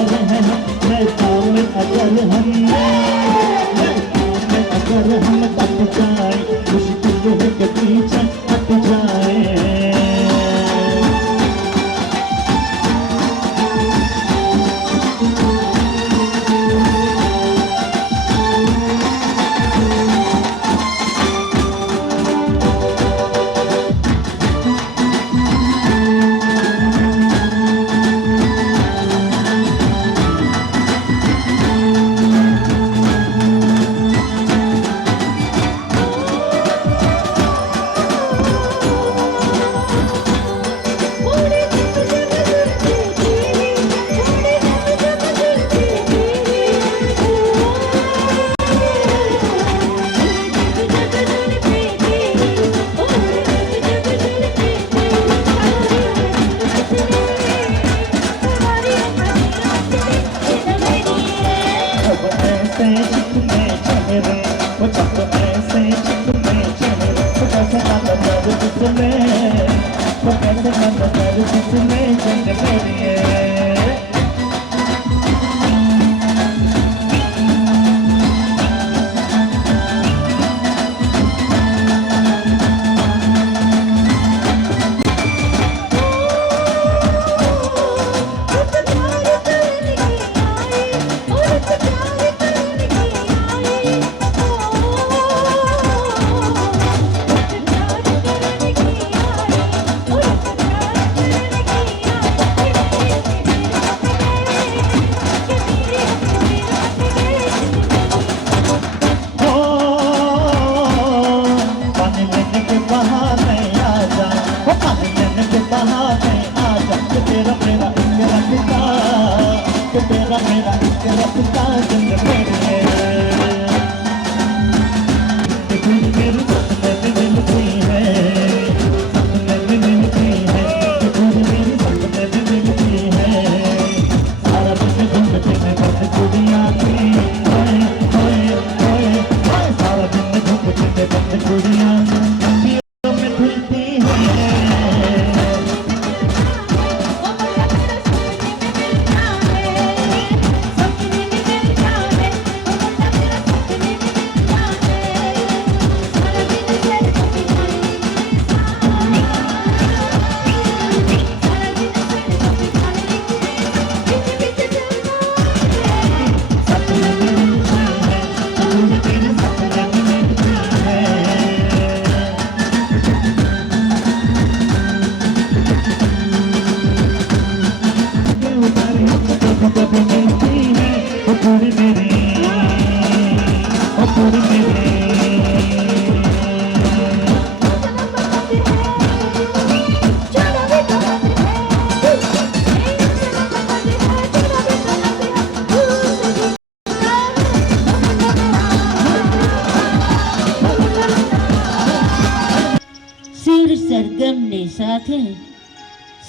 अगर है मैदान में अगर हम बच जाए मुश्किल है कि पीछे हट जाए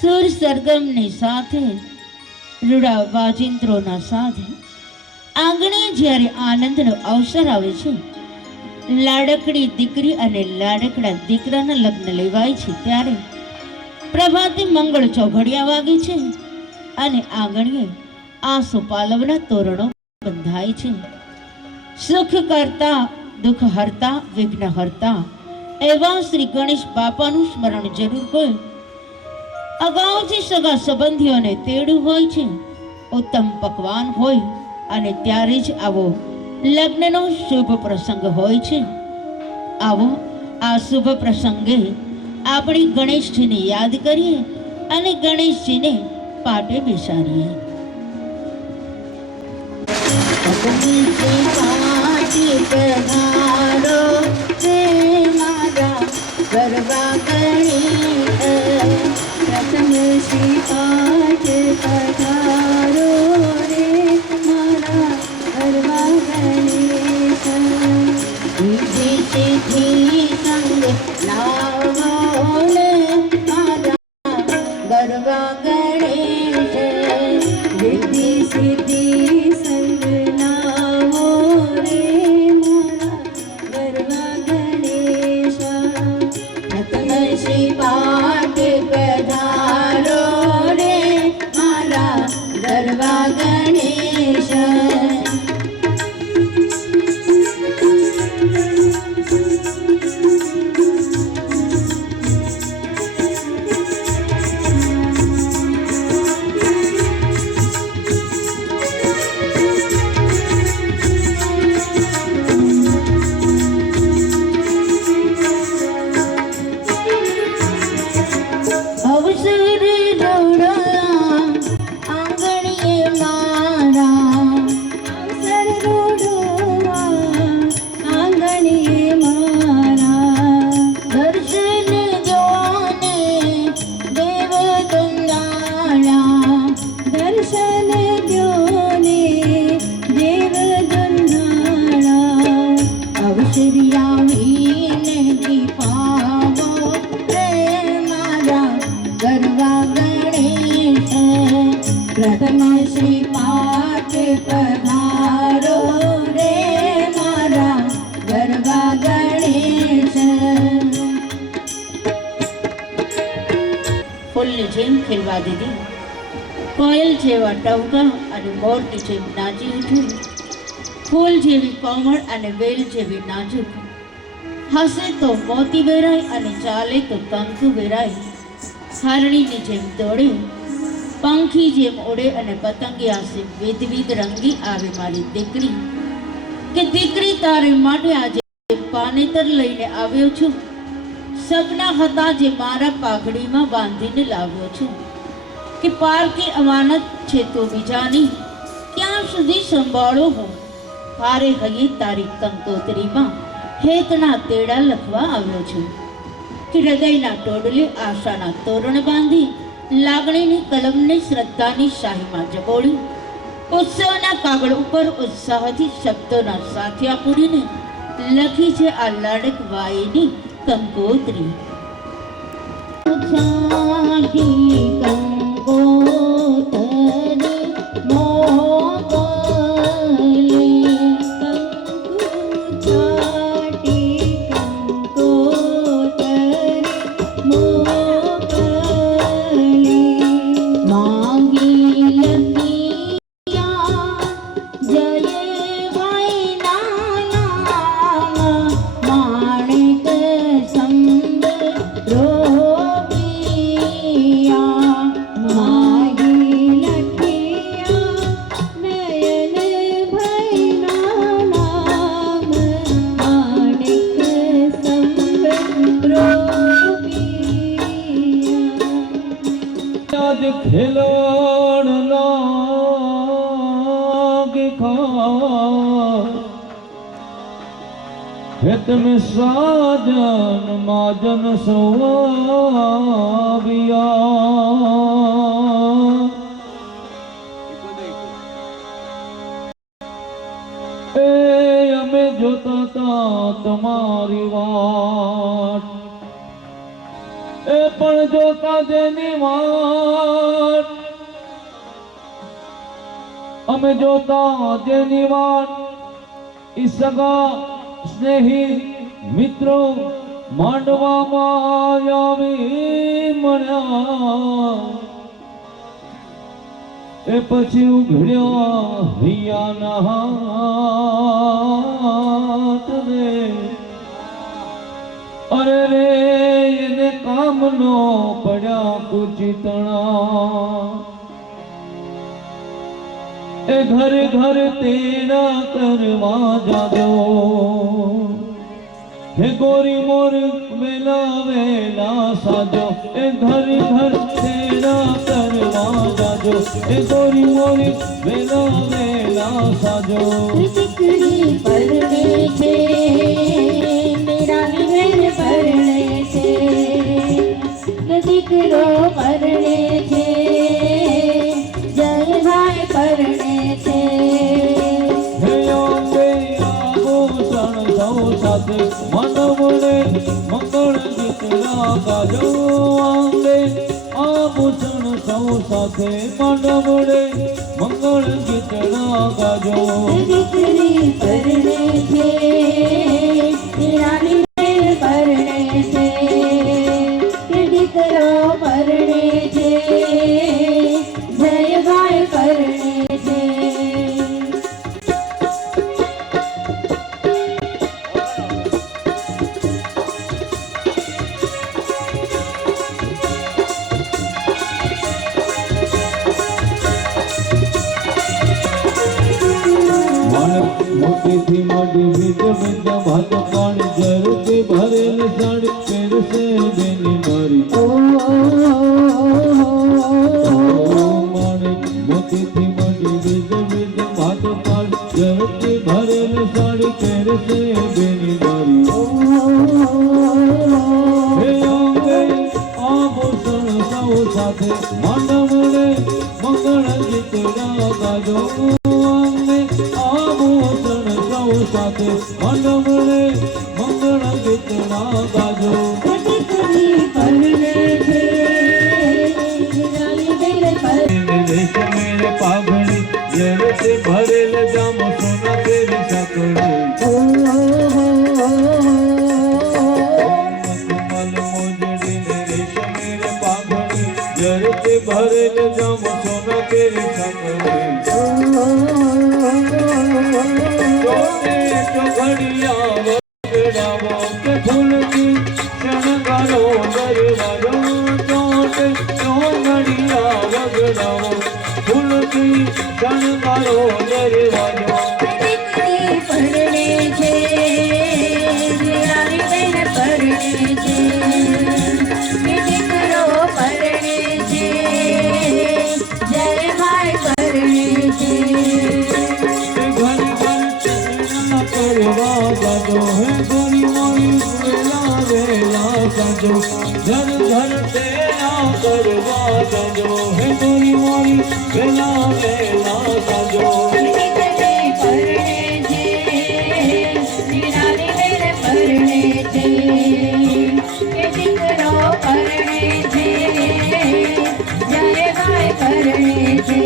સુર સરગમની સાથે રૂડા વાજિંત્રોના સાથે આંગણે જ્યારે આનંદનો અવસર આવે છે, લાડકડી દીકરી અને લાડકડા દીકરાના લગ્ન લેવાય છે, ત્યારે પ્રભાતે મંગળ ચોઘડિયા વાગે છે અને આંગણે આસો પાલવના તોરણો બંધાય છે. સુખ કરતા દુઃખ હરતા વિઘ્ન હરતા એવા શ્રી ગણેશ બાપાનું સ્મરણ જરૂર હોય. અગાઉથી સગા સંબંધીઓને તેડું હોય છે, ઉત્તમ પકવાન હોય અને ત્યારે જ આવો લગ્નનો શુભ પ્રસંગ હોય છે. આવો આ શુભ પ્રસંગે આપણે ગણેશજીને યાદ કરીએ અને ગણેશજીને પાટે બેસાડીએ. ગરબા પ્રથમ શ્રી પાઠ પધારો રે મારા ગરબા ગણેશ. સિદ્ધિ સિદ્ધિ સંગ લાવો ને મારા ગરબા ગણેશ. સિદ્ધિ સિદ્ધિ સંગ લાવો રે મારા જેવા ટવકા અને મોરની જેમ નાચી ઉઠું, ફૂલ જેવી કોમળ અને વેલ જેવી નાજુક, હસે તો મોતી વેરાય અને ચાલે તો કંકુ વેરાય, હરણીની જેમ દોડે, પંખી જેમ ઉડે અને પતંગિયા સે વિધવિધ રંગી આવે મારી દીકરી, કે દીકરી તારે માટે આજે પાનેતર લઈને આવ્યો છું, સપના હતા જે મારા પાઘડીમાં બાંધીને લાવ્યો છું, કે પારકી અમાનત છે તો બીજાની ક્યાં સુધી સંભાળો હું, હારે હૈયે તારી કંકોત્રીમાં હેતના તેડા લખવા આવ્યો છું, કે હૃદયના ટોડલે આશાના તોરણ બાંધી લાગણીની કલમને શ્રદ્ધાની શાહીમાં જબોળી, ઉત્સવના કાગળ ઉપર ઉત્સાહથી શબ્દોના સાથિયા પૂરીને લખી છે આ લાડક વાયની કંકોત્રી. છાટી કંકોતરી મોકલે, કંકુ છાટી કંકોતરી મોકલે, માંગી લખિયા જય ભાઈના નામ, માણેક સંગ રોપિયા, માંગી લખિયા નયન ભાઈના નામ, માણેક સંગ રોપિયા. आज खिलौन लाग खा खेत में साजन माजन सवाबिया, ए અમે જોતા તા તમારી વાટ, એ પણ જોતા જેની વાટ, અમે જોતા જેની વાટ, ઈ સગા સ્નેહી મિત્રો માંડવામાં આવી મળ્યા, એ પછી ઉઘડ્યા હૈયાના હાથ રે, અરે રે એને કામનો પડ્યા કુચિતણા, એ ઘર ઘર તેડા કરવા જાજો, હે ગોરી મોર વેલા વેલા સાજો, એ ઘર ઘર તેડા કરવા જાજો, એ ગોરી મોર વેલા વેલા સાજો. દીકરી પરણે છે મેરા ઘર પરણે છે, દીકરો પરણે છે જય ભાઈ પરણે છે, હે અંબે આભૂષણ સૌ સાથે મનમણે મંગળ ગીતના ગાજો, અંબે આભૂષણ સૌ સાથે મનમણે મંગળ ગીતના ગાજો. દીકરી પરણે છે રાની બેન પરણે છે, દીકરો પરણે છે જય ભાઈ પરણે છે. મોતીથી મોટી વિધ વિધ ભાત પાણી જરૂરથી ભરેલ સાડી પહેરશે બેની મારી, માણેક મોતીથી મોટી વિધ વિધ ભાત પાણી જરૂરથી ભરેલ સાડી પહેરશે બેની મારી, હે અંગે આભૂષણ સૌ સાથે માંડવડે મંગળ ગીતડા ગાજો, સાથે મંડળે મંગળ ગીતના ગાજો. દીકરી પરણે છે રાની બેન પરણે દેશ મેરે પાઘડી ઝેરથી ભરેલ જામ સોના તેરી સાકડી, મખમલ મોજડી ને રેશ મેરે પાઘડી ઝેરથી ભરેલ જામ સોના તેરી घड़िया वगड़ावो के फूल की शणगारो दरवाजो चोटे क्यों घड़िया वगड़ावो फूल की शणगारो दरवाजो દીકરી પરણે છે મારી બેન પરણે છે કે દીકરો પરણે છે જય ભાઈ પરણે છે घर घर चलना करवा जाजो है गोरी मोरी वेला वेला साजो घर घर तेरा करवा जाजो है गोरी मोरी वेला वेला साजो દીકરી પરણે છે મારી બેન પરણે છે કે દીકરો પરણે છે જય ભાઈ પરણે છે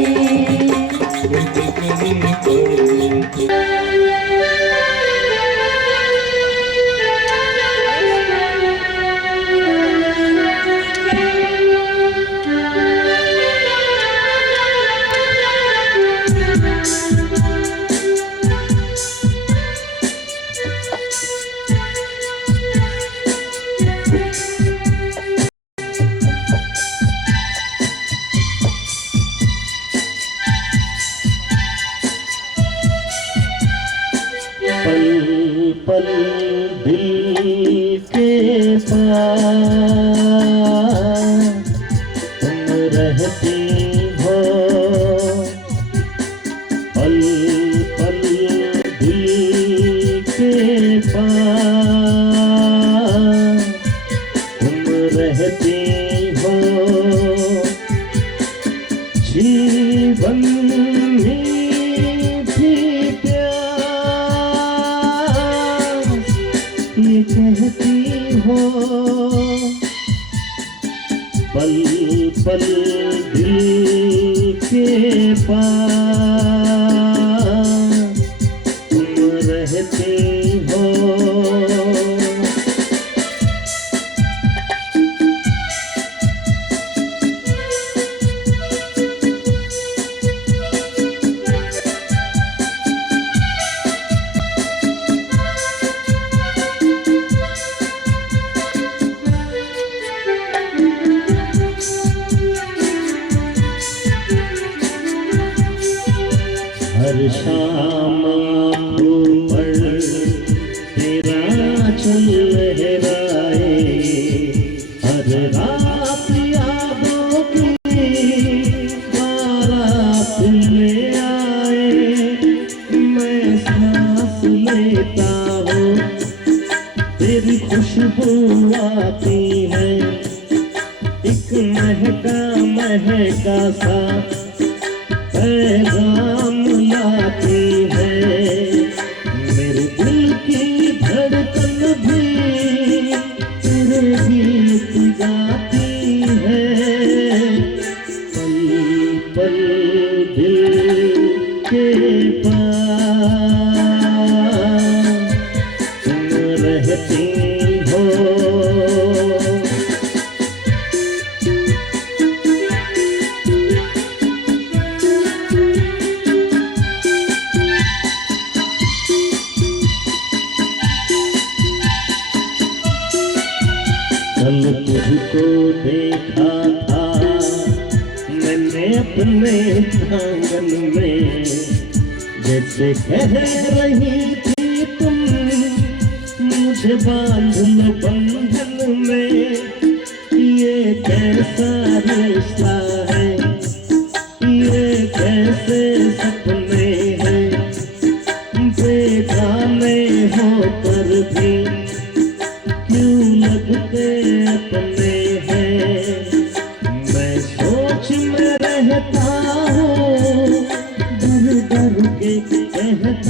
पल पल दिल के पास तुम रहती हो पल पल दिल के पास तुम रहती हो जीवन ये कहती हो पल पल दिल के पास तुम रहती हो हर शाम ऊपर तेरा चल लहराए हर रात यादों की बारात ले आए मैं सांस लेता हूँ तेरी खुशबू आती है एक महका महका सा पैगाम लाती है मेरे दिल की धड़कन भी तेरे गीत गाती है पल पल दिल के पास तुम रहती हो कल तुझको देखा था मैंने अपने आंगन में जैसे कह रही थी तुम मुझे बांध लो बंधन में ये कैसा रिश्ता है ये कैसे सपने हैं बेगाने होकर भी क्यों लगते अपने हैं मैं सोच में रहता हूँ डर डर के कहता